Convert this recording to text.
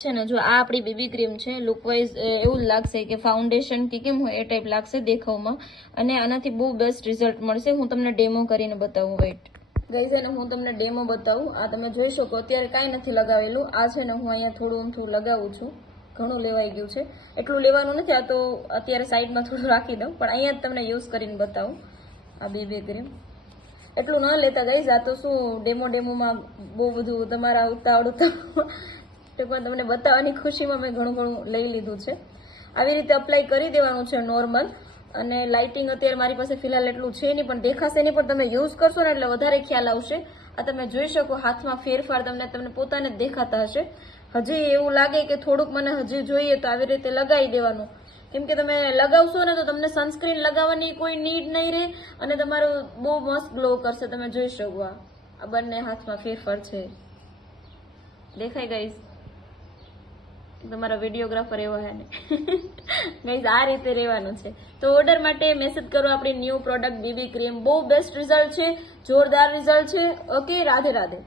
છે ને જો આ આપણી બેબી ક્રીમ છે લુક વાઇઝ એવું જ લાગશે કે ફાઉન્ડેશન કે કેમ હોય એ ટાઈપ લાગશે દેખાવમાં અને આનાથી બહુ બેસ્ટ રિઝલ્ટ મળશે હું તમને ડેમો કરીને બતાવું વેઇટ ગઈ છે ને હું તમને ડેમો બતાવું આ તમે જોઈ શકો અત્યારે કાંઈ નથી લગાવેલું આ છે ને હું અહીંયા થોડું અમથું લગાવું છું ઘણું લેવાઈ ગયું છે એટલું લેવાનું નથી આ તો અત્યારે સાઈડમાં થોડું રાખી દઉં પણ અહીંયા જ તમને યુઝ કરીને બતાવું આ બેબી ક્રીમ એટલું ન લેતા ગઈશ આ તો શું ડેમોમાં બહુ બધું તમારા ઉતાવળ પણ તમને બતાવવાની ખુશીમાં મેં ઘણું લઈ લીધું છે આવી રીતે અપ્લાય કરી દેવાનું છે નોર્મલ અને લાઇટિંગ અત્યારે મારી પાસે ફિલહાલ એટલું છે નહીં પણ દેખાશે નહીં પણ તમે યુઝ કરશો ને એટલે વધારે ખ્યાલ આવશે આ તમે જોઈ શકો હાથમાં ફેરફાર તમને પોતાને જ દેખાતા હશે હજી એવું લાગે કે થોડુંક મને હજી જોઈએ તો આવી રીતે લગાવી દેવાનું કેમ કે તમે લગાવશો ને તો તમને સનસ્ક્રીન લગાવવાની કોઈ નીડ નહીં રહે અને તમારું બહુ મસ્ત ગ્લો કરશે તમે જોઈ શકો આ બંને હાથમાં ફેરફાર છે દેખાઈ ગઈ તમારા વિડીયોગ્રાફર એવો હે ને ગાઈઝ આ રીતે રહેવાનું છે તો ઓર્ડર માટે મેસેજ કરો આપણી ન્યૂ પ્રોડક્ટ બેબી ક્રીમ બહુ બેસ્ટ રિઝલ્ટ છે જોરદાર રિઝલ્ટ છે ઓકે રાધે રાધે